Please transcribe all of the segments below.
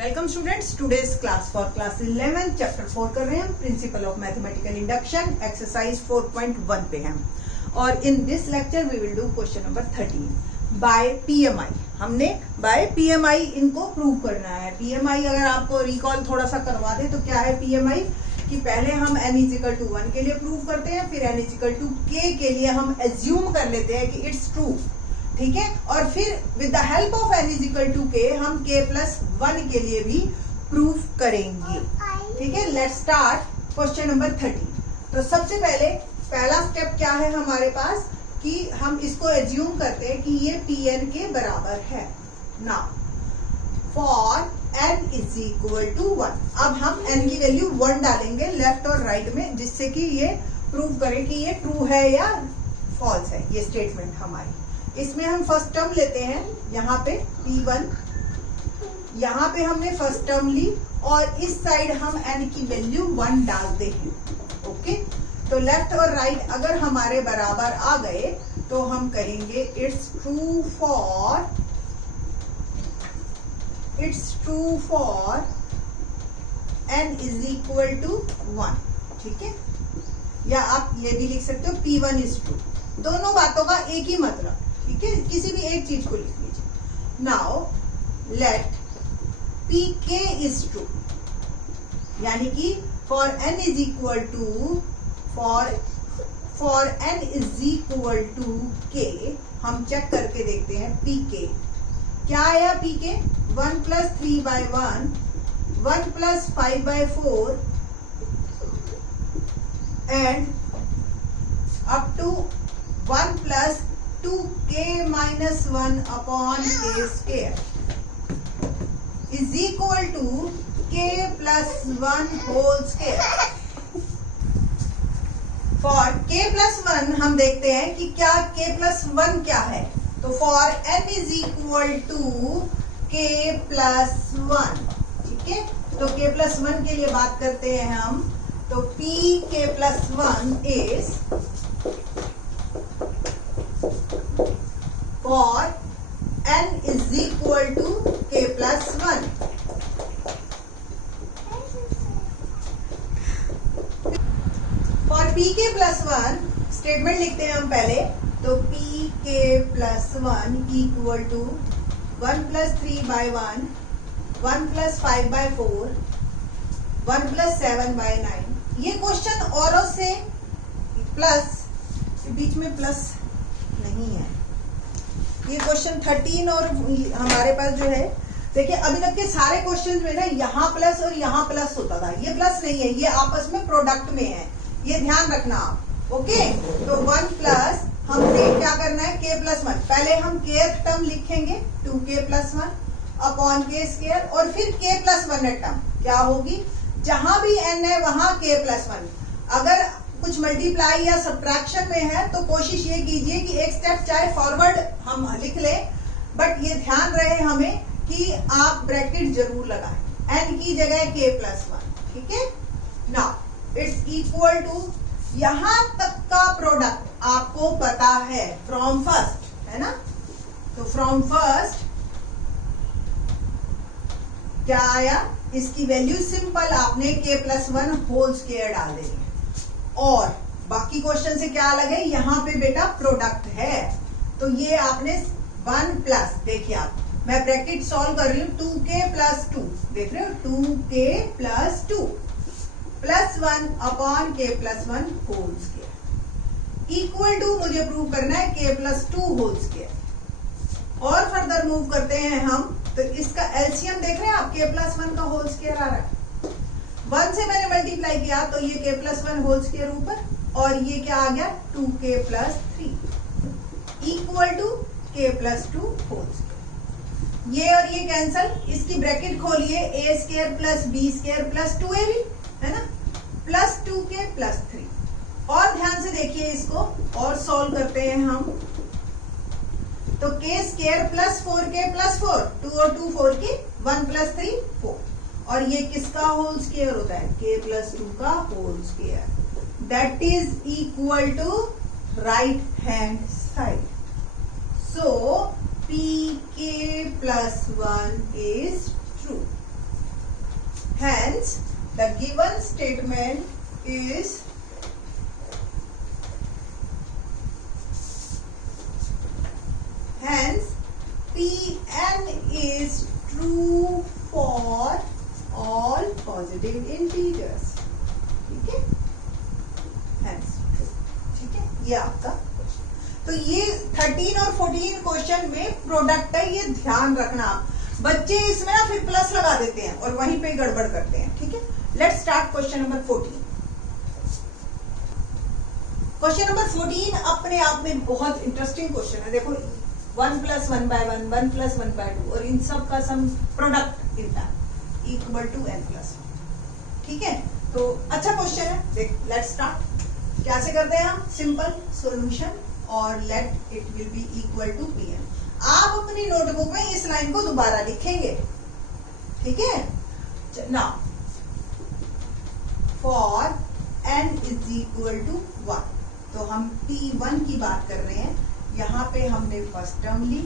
Welcome students, today's class for class 11 chapter 4 कर रहे हैं हम। Principle of mathematical induction exercise 4.1 पे हैं और in this lecture we will do question number 13 by PMI. हमने बाय पीएमआई इनको प्रूव करना है। पीएमआई अगर आपको रिकॉल थोड़ा सा करवा दे तो क्या है पीएमआई कि पहले हम n इजिकल टू 1 के लिए प्रूव करते हैं, फिर n इजिकल टू k के लिए हम एज्यूम कर लेते हैं कि इट्स ट्रू, ठीक है, और फिर with the help of n is equal to k हम k प्लस 1 के लिए भी प्रूव करेंगे। ठीक है, लेट्स स्टार्ट क्वेश्चन नंबर 13। तो सबसे पहले पहला स्टेप क्या है हमारे पास कि हम इसको एज्यूम करते हैं कि ये pn के बराबर है। Now for n is equal to 1, अब हम n की वैल्यू 1 डालेंगे लेफ्ट और राइट में, जिससे कि ये प्रूव करें कि ये ट्रू है या फॉल्स है ये स्टेटमेंट हमारी। इसमें हम फर्स्ट टर्म लेते हैं, यहाँ पे p1, यहाँ पे हमने फर्स्ट टर्म ली और इस साइड हम n की वैल्यू 1 डालते हैं। ओके, तो लेफ्ट और राइट अगर हमारे बराबर आ गए तो हम कहेंगे it's true for n is equal to 1। ठीक है, या आप ये भी लिख सकते हो p1 इज ट्रू। दोनों बातों का एक ही मतलब, ठीक है, किसी भी एक चीज को लिख लीजिए। Now let pk is true, यानी कि for n is equal to for n is equal to k हम चेक करके देखते हैं pk क्या आया। pk 1 plus 3 by 1 plus 5 by 4 and up to 1 plus 2k minus 1 upon k square is equal to k plus 1 whole square. For k plus 1 हम देखते हैं कि क्या k प्लस 1 क्या है। तो for n is equal to k plus 1, ठीक है, तो k प्लस 1 के लिए बात करते हैं हम। तो p k plus 1 is for n is equal to k plus 1. For pk plus 1 statement लिखते हैं हम पहले। तो pk plus 1 equal to 1 plus 3 by 1 plus 5 by 4 1 plus 7 by 9। ये क्वेश्चन औरों से प्लस बीच में प्लस नहीं है। ये क्वेश्चन 13 और हमारे पास जो है, देखिए अभी तक के सारे क्वेश्चन में ना यहाँ प्लस और यहाँ प्लस होता था, ये प्लस नहीं है, ये आपस में प्रोडक्ट में है, ये ध्यान रखना आप। ओके, तो 1 प्लस हमने क्या करना है k प्लस 1, पहले हम k टर्म लिखेंगे 2k plus 1 upon k square और फिर k प्लस 1 टर्म क्या होगी, जहां भी n है वहां k प्लस 1। अगर कुछ मल्टीप्लाई या सब्ट्रैक्शन में है तो कोशिश ये कीजिए कि एक स्टेप चाहे फॉरवर्ड हम लिख लें, बट ये ध्यान रहे हमें कि आप ब्रैकेट जरूर लगाएं n की जगह k प्लस 1। ठीक है, नाउ इट्स इक्वल टू, यहां तक का प्रोडक्ट आपको पता है फ्रॉम फर्स्ट, है ना। तो फ्रॉम फर्स्ट क्या आया, इसकी वैल्यू सिंपल आपने k प्लस 1 होल स्क्वायर डाल देनी है। और बाकी क्वेश्चन से क्या अलग है, यहाँ पे बेटा प्रोडक्ट है, तो ये आपने 1 प्लस, देखिए आप, मैं ब्रैकेट सॉल्व कर रही हूँ, 2k प्लस 2, देख रहे हो 2k plus 2 plus 1 upon k plus 1 whole square equal to, मुझे प्रूव करना है k प्लस 2 होल स्क्वायर। और फर्दर मूव करते हैं हम, तो इसका एलसीएम देख रहे हैं आप, k प्लस 1 का होल स्क्वायर आ रहा है, 1 से मैंने मल्टीप्लाई किया तो ये k प्लस 1 होल स्क्वायर ऊपर, और ये क्या आ गया 2k plus 3 equal to k plus 2 whole square. ये और ये कैंसल, इसकी ब्रैकेट खोलिए, a square plus b square plus 2ab, है ना, प्लस 2k प्लस 3। और ध्यान से देखिए इसको और सॉल्व करते हैं हम। तो k square plus 4k plus 4, 2 और 2 4 के, 1 प्लस 3 4, और ये किसका होल स्क्वायर होता है, k प्लस 2 का whole square, that is equal to right hand side. So pk plus 1 is true। Hence, the given statement is Pn is true for all positive integers. ठीक है, Hence true. ठीक है, ये आपका question. तो ये 13 और 14 क्वेश्चन में प्रोडक्ट है, ये ध्यान रखना। बच्चे इसमें ना फिर प्लस लगा देते हैं और वहीं पे गड़बड़ करते हैं। ठीक है, let's start question number 14। Question number 14 अपने आप में बहुत इंटरेस्टिंग क्वेश्चन है। देखो 1 + 1/1, 1 + 1/2 और इन सब का सम प्रोडक्ट इनका इक्वल टू n+1। ठीक है, तो अच्छा क्वेश्चन है। देख, लेट्स स्टार्ट। कैसे करते हैं हम? सिंपल सॉल्यूशन और let it will be equal to Pn। आप अपनी नोटबुक में इस लाइन को दोबारा लिखेंगे। ठीक है, now for n is equal to 1, तो हम P1 की बात कर रहे हैं। यहाँ पे हमने फर्स्ट टर्म ली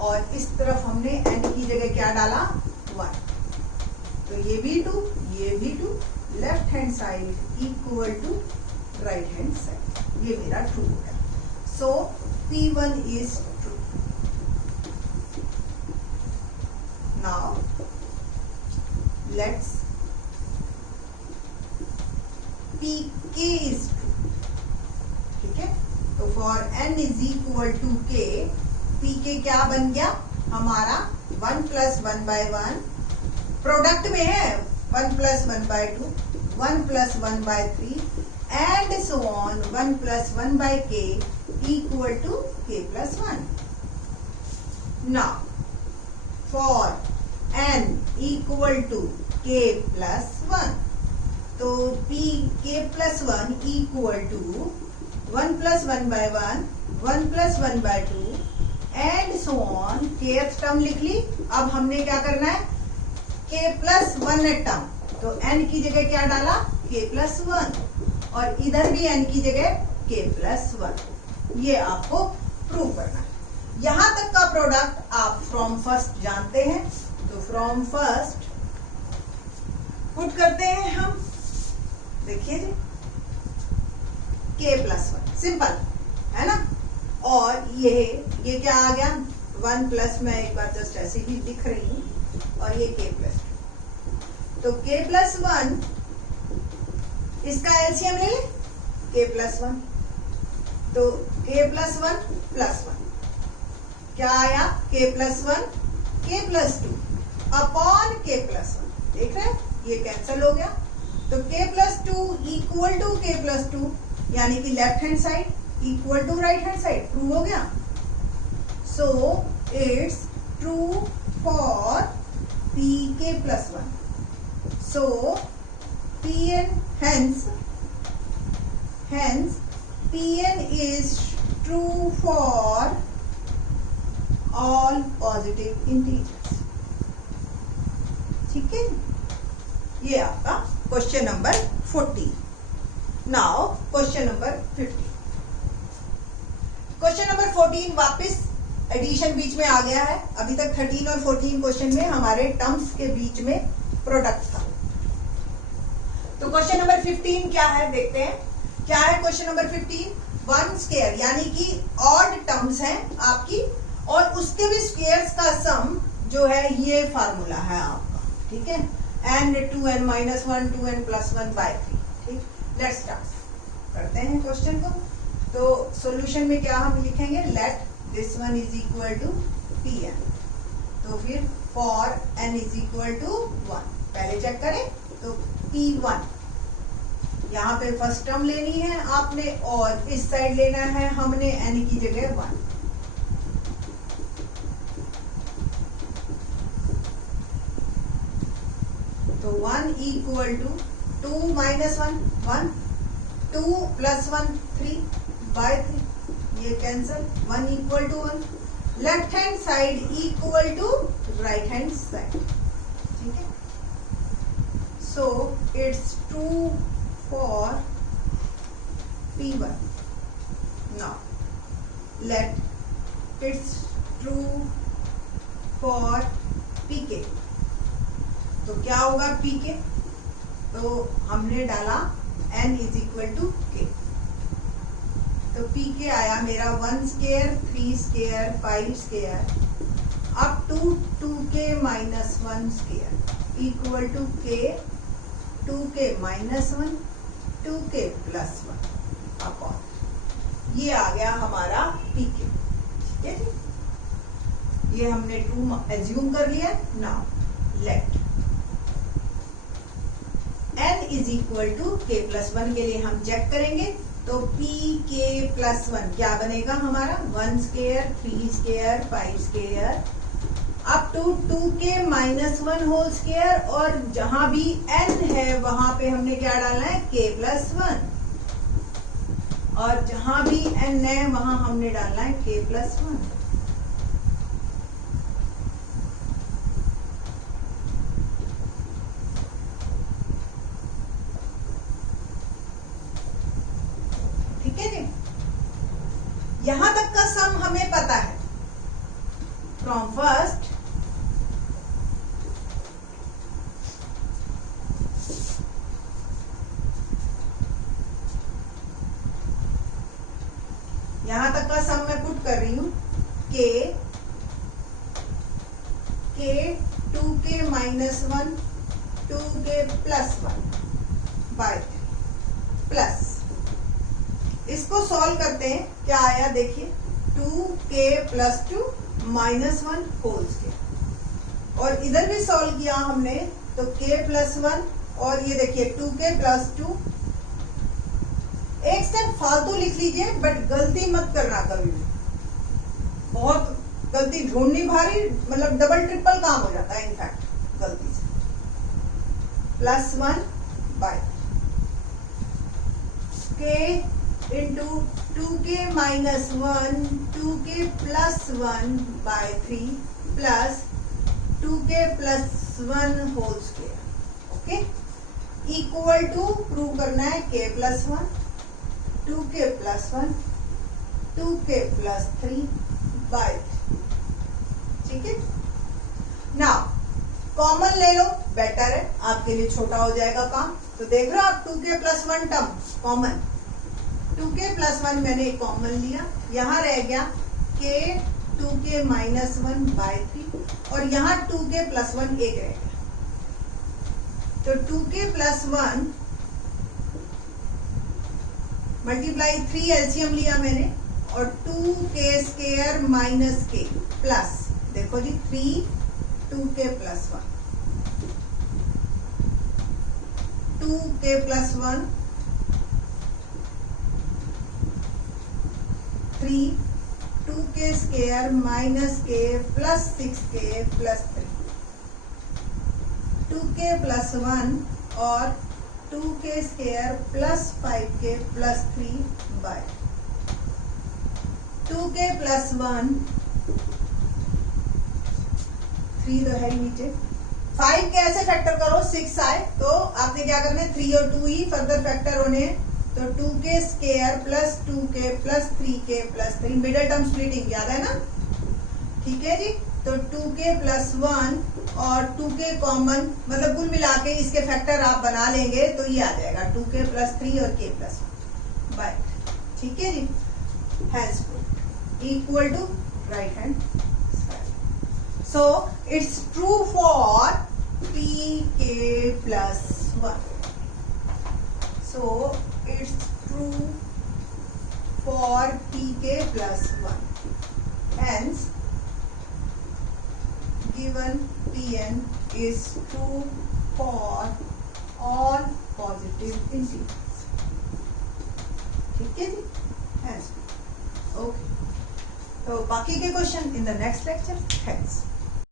और इस तरफ हमने n की जगह क्या डाला? 1। तो ये भी 2, ये भी 2, left hand side equal to right hand side. ये मेरा ट्रू हो गया। So P1 is true. Now let's Pk is true. ठीक है, तो for n is equal to k, Pk क्या बन गया हमारा? 1 + 1/1 प्रोडक्ट में है, 1 + 1/2, 1 + 1/3 and so on 1 + 1/k equal to k + 1। Now for n equal to k + 1, तो Pk + 1 equal to 1 + 1/1, 1 + 1/2 and so on. kth term लिख ली। अब हमने क्या करना है? k + 1 टर्म, तो n की जगह क्या डाला? k + 1 और इधर भी n की जगह k + 1। ये आपको प्रूव करना है। यहां तक का प्रोडक्ट आप फ्रॉम फर्स्ट जानते हैं, तो फ्रॉम फर्स्ट पुट करते हैं हम। देखिए जी, k + 1 सिंपल है ना। और ये क्या आ गया? 1 प्लस, मैं एक बार जस्ट ऐसे ही लिख रही हूं, और ये k + 2। तो k + 1 इसका एलसीएम ले ले, k + 1। तो k + 1 + 1 क्या आया? k + 1 k + 2 upon k + 1। देख रहे हैं, ये कैंसिल हो गया। तो k + 2 इक्वल टू k + 2, यानी कि left hand side equal to right hand side. True हो गया। So it's true for Pk + 1। So Pn, hence Pn is true for all positive integers। ठीक है, ये आपका question number 14। Now question number 15। Question number 14 वापस addition बीच में आ गया है। अभी तक 13 और 14 क्वेश्चन में हमारे टर्म्स के बीच में प्रोडक्ट था। तो क्वेश्चन नंबर 15 क्या है, देखते हैं क्या है क्वेश्चन नंबर 15। 1 स्क्वायर यानी कि ऑड टर्म्स हैं आपकी, और उसके भी स्क्वायर्स का सम जो है ये फार्मूला है आपका। ठीक है, n 2n - 1 2n + 1/3। ठीक, लेट्स स्टार्ट करते हैं क्वेश्चन को। तो सॉल्यूशन में क्या हम लिखेंगे? Let this one is equal to Pn। तो फिर for n is equal to 1 पहले चेक करें। तो P1 यहाँ पे फर्स्ट टर्म लेनी है आपने, और इस साइड लेना है हमने n की जगह 1। तो 1 इक्वल टू 2 - 1 1, 2 + 1 3/3, ये cancel. 1 equal to 1, left hand side equal to right hand side. ठीक है, so it's true for P1। Now let it's true for Pk। तो क्या होगा पी के, तो हमने डाला n इज इक्वल टू के, तो पी के आया मेरा 1 square 3 square 5 square up to 2k minus 1 square equal to k 2k minus 1 2k plus 1 upon, ये आ गया हमारा pk। ठीक है जी, ये हमने ट्रू एज्यूम कर लिया। Now let n is equal to k plus 1 के लिए हम चेक करेंगे, तो pk प्लस 1 क्या बनेगा हमारा 1 square 3 square 5 square up to 2k minus 1 whole square, और जहां भी n है वहां पे हमने क्या डालना है k प्लस 1, और जहां भी n है वहां हमने डालना है k प्लस 1। ठीक है जी, यहां तक का सम हमें पता है फ्रॉम फर्स्ट यहां तक का सम मैं पुट कर रही हूं k 2k minus 1 2k plus 1 by plus, इसको सॉल्व करते हैं, क्या आया देखिए 2k plus 2 minus 1 whole square, और इधर भी सॉल्व किया हमने तो k प्लस 1, और ये देखिए 2k प्लस 2। एक स्टेप फालतू लिख लीजिए बट गलती मत करना कभी भी, बहुत गलती ढूंढनी भारी, मतलब डबल ट्रिपल काम हो जाता है इनफैक्ट गलती से। Plus 1 by k into 2k minus 1 2k plus 1 by 3 plus 2k plus 1 whole square. Okay, equal to prove करना है k plus 1 2k plus 1 2k plus 3 by 3। ठीक है, नाउ कॉमन ले लो, बेटर है, आपके लिए छोटा हो जाएगा काम। तो देख रहे हो आप 2k plus 1 term common, 2k plus 1 मैंने कॉमन लिया, यहां रह गया k 2k माइनस 1 बाय 3, और यहां 2k प्लस 1 एक रह गया, तो 2k प्लस 1 मल्टीप्लाई 3 एलसीएम लिया मैंने, और 2k square minus k plus, देखो जी 3 2k plus 1 2k plus 1 3 2k square minus k plus 6k plus 3 2k plus 1 और 2k square plus 5k plus 3 by 2k plus 1 3 तो है नीचे, 5 के ऐसे फैक्टर करो 6 आए, तो आपने क्या करना है 3 और 2 ही फर्दर फैक्टर होने हैं, तो 2k square plus 2k plus 3k plus 3, middle term splitting याद है ना। ठीक है जी, तो 2k प्लस 1 और 2k कॉमन, मतलब कुल मिला के इसके फैक्टर आप बना लेंगे तो ये आ जाएगा 2k प्लस 3 और k प्लस 1 बाय। ठीक है जी, hence equal to right hand side. So it's true for pk plus 1, so it's true for pk plus 1, hence given pn is true for all positive integers। ठीक है जी, hence okay, तो बाकी के question in the next lecture. Thanks.